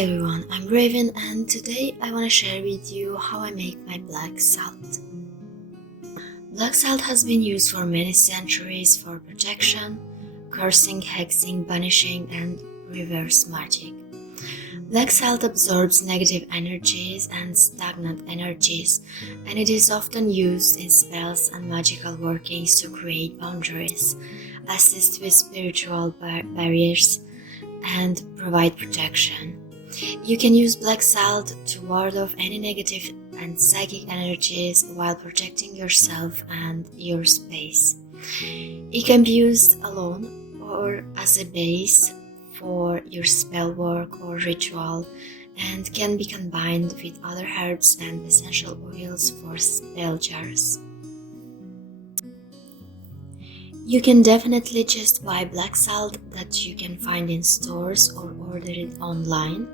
Hi everyone, I'm Raven and today I want to share with you how I make my black salt. Black salt has been used for many centuries for protection, cursing, hexing, banishing, and reverse magic. Black salt absorbs negative energies and stagnant energies, and it is often used in spells and magical workings to create boundaries, assist with spiritual barriers, and provide protection. You can use black salt to ward off any negative and psychic energies while protecting yourself and your space. It can be used alone or as a base for your spell work or ritual, and can be combined with other herbs and essential oils for spell jars. You can definitely just buy black salt that you can find in stores or order it online.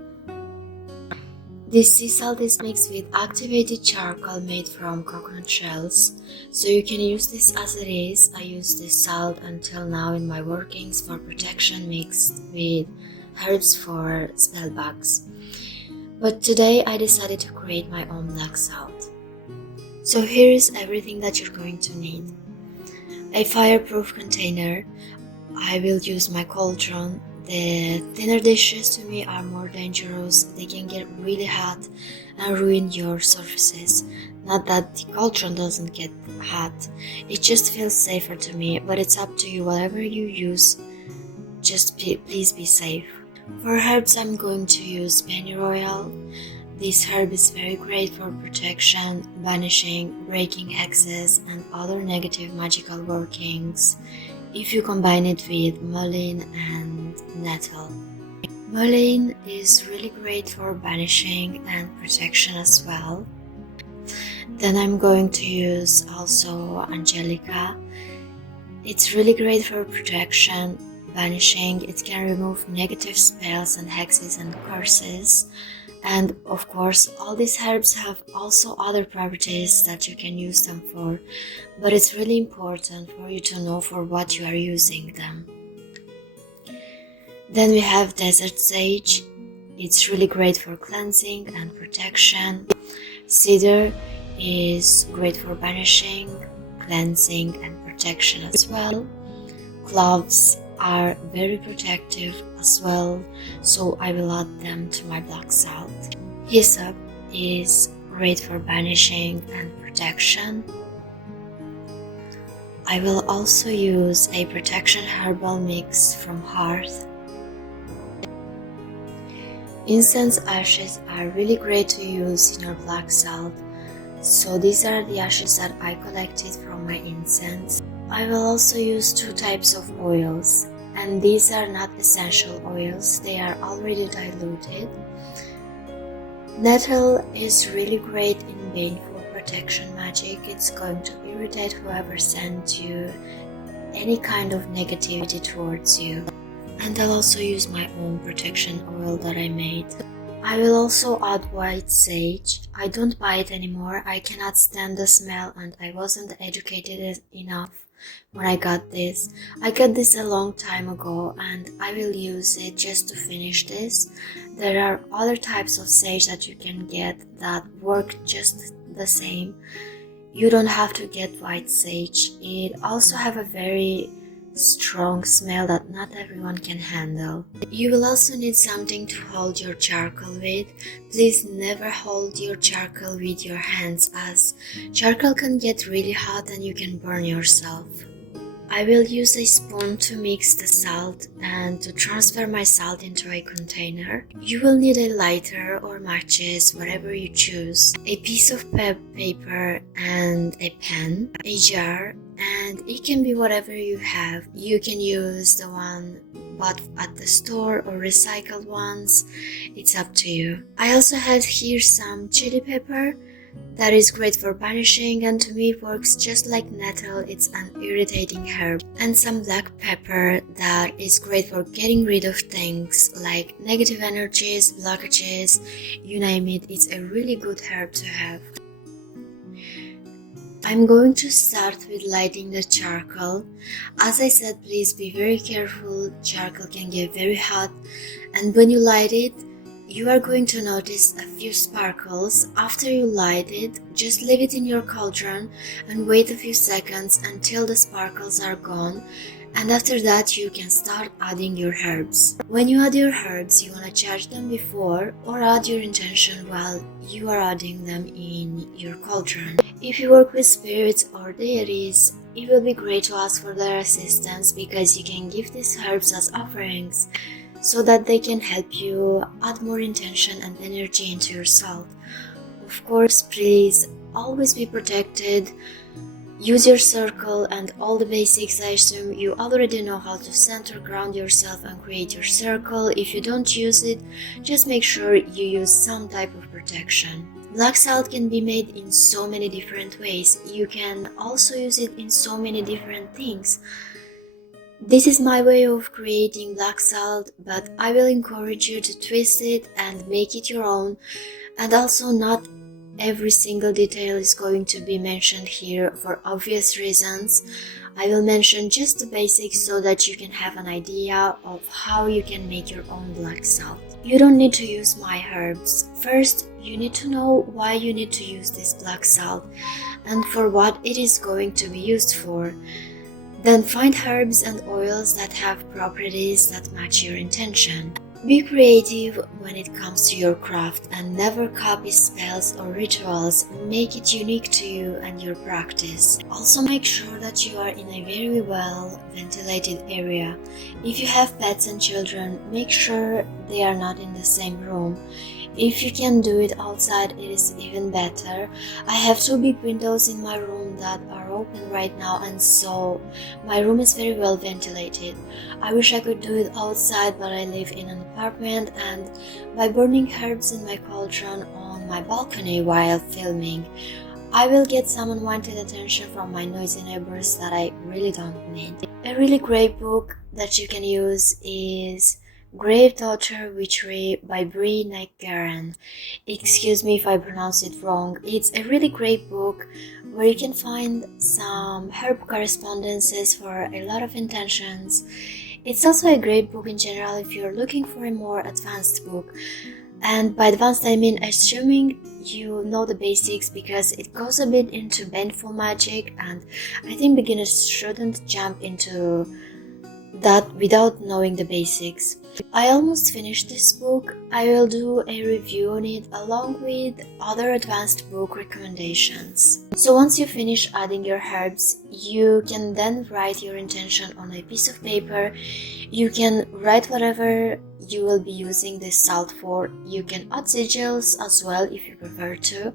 This sea salt is mixed with activated charcoal made from coconut shells, so you can use this as it is. I use this salt until now in my workings for protection mixed with herbs for spell bugs. But today I decided to create my own black salt. So here is everything that you're going to need. A fireproof container. I will use my cauldron. The thinner dishes to me are more dangerous. They can get really hot and ruin your surfaces. Not that the cauldron doesn't get hot, it just feels safer to me, but it's up to you. Whatever you use, just please be safe. For herbs, I'm going to use pennyroyal. This herb is very great for protection, banishing, breaking hexes, and other negative magical workings if you combine it with mullein and nettle. Mullein is really great for banishing and protection as well. Then I'm going to use also Angelica. It's really great for protection, banishing. It can remove negative spells and hexes and curses. And of course, all these herbs have also other properties that you can use them for, but it's really important for you to know for what you are using them. Then we have desert sage. It's really great for cleansing and protection. Cedar is great for banishing, cleansing, and protection as well. Cloves are very protective as well, so I will add them to my black salt. Hyssop is great for banishing and protection. I will also use a protection herbal mix from Hearth. Incense ashes are really great to use in your black salt, so these are the ashes that I collected from my incense. I will also use two types of oils, and these are not essential oils, they are already diluted. Nettle is really great in baneful protection magic. It's going to irritate whoever sent you any kind of negativity towards you. And I'll also use my own protection oil that I made. I will also add white sage. I don't buy it anymore. I cannot stand the smell and I wasn't educated enough when I got this. I got this a long time ago and I will use it just to finish this. There are other types of sage that you can get that work just the same. You don't have to get white sage. It also have a very strong smell that not everyone can handle. You will also need something to hold your charcoal with. Please never hold your charcoal with your hands, as charcoal can get really hot and you can burn yourself. I will use a spoon to mix the salt and to transfer my salt into a container. You will need a lighter or matches, whatever you choose, a piece of paper and a pen, a jar, and it can be whatever you have. You can use the one bought at the store or recycled ones. It's up to you. I also have here some chili pepper. That is great for banishing, and to me it works just like nettle. It's an irritating herb. And some black pepper that is great for getting rid of things like negative energies, blockages, you name it. It's a really good herb to have. I'm going to start with lighting the charcoal. As I said, please be very careful. Charcoal can get very hot, and when you light it, you are going to notice a few sparkles. After you light it, just leave it in your cauldron and wait a few seconds until the sparkles are gone, and after that you can start adding your herbs. When you add your herbs, you want to charge them before or add your intention while you are adding them in your cauldron. If you work with spirits or deities, it will be great to ask for their assistance, because you can give these herbs as offerings so that they can help you add more intention and energy into your salt. Of course, please always be protected. Use your circle and all the basics. I assume you already know how to center, ground yourself and create your circle. If you don't use it, just make sure you use some type of protection. Black salt can be made in so many different ways. You can also use it in so many different things. This is my way of creating black salt, but I will encourage you to twist it and make it your own. And also, not every single detail is going to be mentioned here for obvious reasons. I will mention just the basics so that you can have an idea of how you can make your own black salt. You don't need to use my herbs. First, you need to know why you need to use this black salt and for what it is going to be used for. Then find herbs and oils that have properties that match your intention. Be creative when it comes to your craft and never copy spells or rituals. Make it unique to you and your practice. Also, make sure that you are in a very well ventilated area. If you have pets and children, make sure they are not in the same room. If you can do it outside, it is even better. I have 2 big windows in my room that are open right now, and so my room is very well ventilated. I wish I could do it outside, but I live in an apartment, and by burning herbs in my cauldron on my balcony while filming, I will get some unwanted attention from my noisy neighbors that I really don't need. A really great book that you can use is Graveyard Witchery by Bree Nightgaran. Excuse me if I pronounce it wrong. It's a really great book where you can find some herb correspondences for a lot of intentions. It's also a great book in general if you're looking for a more advanced book. And by advanced I mean assuming you know the basics, because it goes a bit into baneful magic, and I think beginners shouldn't jump into that without knowing the basics. I almost finished this book. I will do a review on it along with other advanced book recommendations. So once you finish adding your herbs, you can then write your intention on a piece of paper. You can write whatever you will be using this salt for. You can add sigils as well if you prefer to.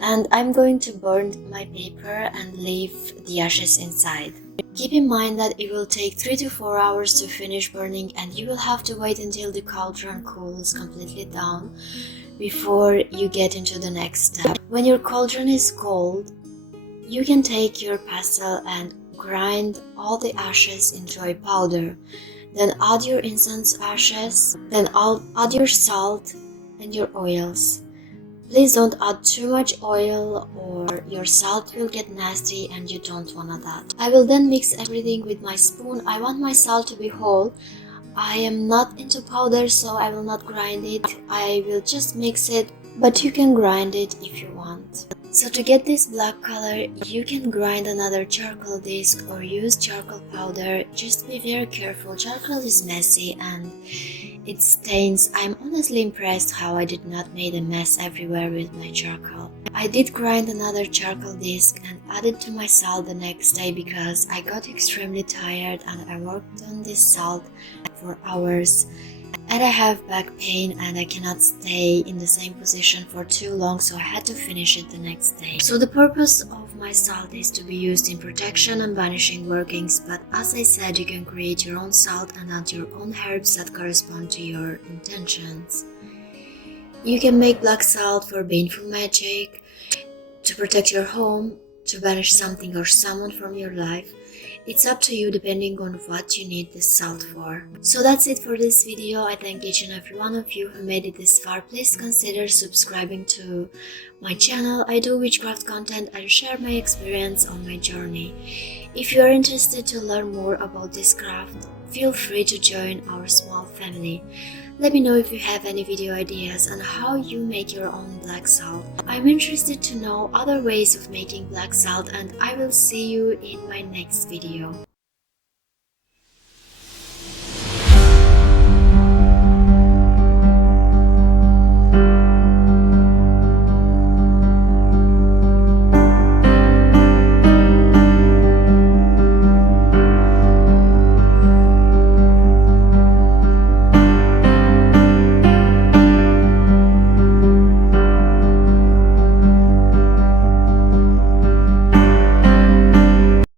And I'm going to burn my paper and leave the ashes inside. Keep in mind that it will take 3 to 4 hours to finish burning, and you will have to wait until the cauldron cools completely down before you get into the next step. When your cauldron is cold, you can take your pestle and grind all the ashes into a powder. Then add your incense ashes, then add your salt and your oils. Please don't add too much oil or your salt will get nasty and you don't want that. I will then mix everything with my spoon. I want my salt to be whole. I am not into powder, so I will not grind it. I will just mix it, but you can grind it if you want. So to get this black color, you can grind another charcoal disc or use charcoal powder. Just be very careful. Charcoal is messy and it stains. I'm honestly impressed how I did not make a mess everywhere with my charcoal. I did grind another charcoal disc and add it to my salt the next day because I got extremely tired and I worked on this salt for hours. And I have back pain and I cannot stay in the same position for too long, so I had to finish it the next day. So the purpose of my salt is to be used in protection and banishing workings, but as I said, you can create your own salt and add your own herbs that correspond to your intentions. You can make black salt for baneful magic, to protect your home, to banish something or someone from your life. It's up to you depending on what you need this salt for. So that's it for this video. I thank each and every one of you who made it this far. Please consider subscribing to my channel. I do witchcraft content and share my experience on my journey. If you are interested to learn more about this craft, feel free to join our small family. Let me know if you have any video ideas on how you make your own black salt. I'm interested to know other ways of making black salt, and I will see you in my next video.